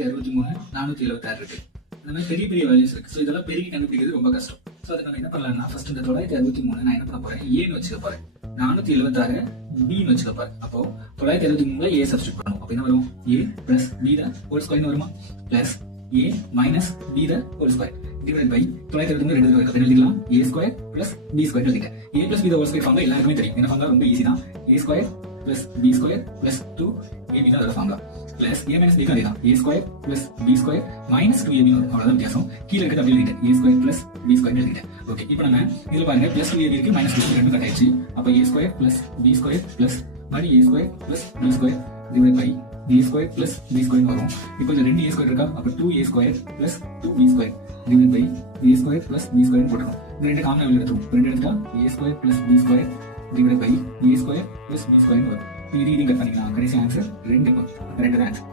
963 476 இருக்கு. இந்த மாதிரி பெரிய பெரிய வேல்யூஸ் இருக்கு. ஸோ இதெல்லாம் பெருகி கண்டுபிடிக்கிறது ரொம்ப கஷ்டம். ஸோ அதை நம்ம என்ன பண்ணலாம்னா ஃபர்ஸ்ட் இந்த 963 நான் என்ன பண்ண போறேன், ஏன்னு வச்சுக்க போறேன். 476 பின்னு வச்சுக்க போறேன். அப்போ 963 ஏ சப்ஸ்டிட் பண்ணணும். அப்போ என்ன வரும், A plus B the whole ஸ்கொயர்னு வருமா, plus A minus B the whole square divide by 963 ரெண்டு தடவை எழுதிக்கலாம். A square plus B square எழுதிட்டேன். A plus B the whole square formula எல்லாருக்குமே தெரியும். என்ன ஃபார்முலா ரொம்ப ஈஸி தான். A square plus B square plus 2ab தான் அதோட ஃபார்முலா. பிளஸ் ஏ மைனஸ் பிக்கு அதேதான். A square plus B square minus 2ab அவ்வளவுதான் வித்தியாசம். கீழே இருக்க அப்படியே எழுதிட்டேன். ஏ ஸ்கொயர் பிளஸ் பி ஸ்கொயர் எழுதிட்டேன். ஓகே, இப்போ நம்ம இதுல பாருங்க பிளஸ் 2ab இருக்கு, மைனஸ் 2 ரெண்டும் கட் ஆயிடுச்சு. அப்ப A square plus B square plus மறுபடியும் A square plus B square divide by A square plus B square வரும். இப்போ இந்த ரெண்டு ஏ ஸ்கொயர் இருக்கா, அப்ப 2a square plus 2b square divide by A square plus B square போட்டுரும். இந்த ரெண்டு காமன் வெளில எடுத்துரும். ரெண்டு எடுத்தா A square plus B square divide by A square plus B square வரும். இது கட் பண்ணிக்கலாம். கடைசி ஆன்சர் 2 கரெக்ட் ஆன்சர்.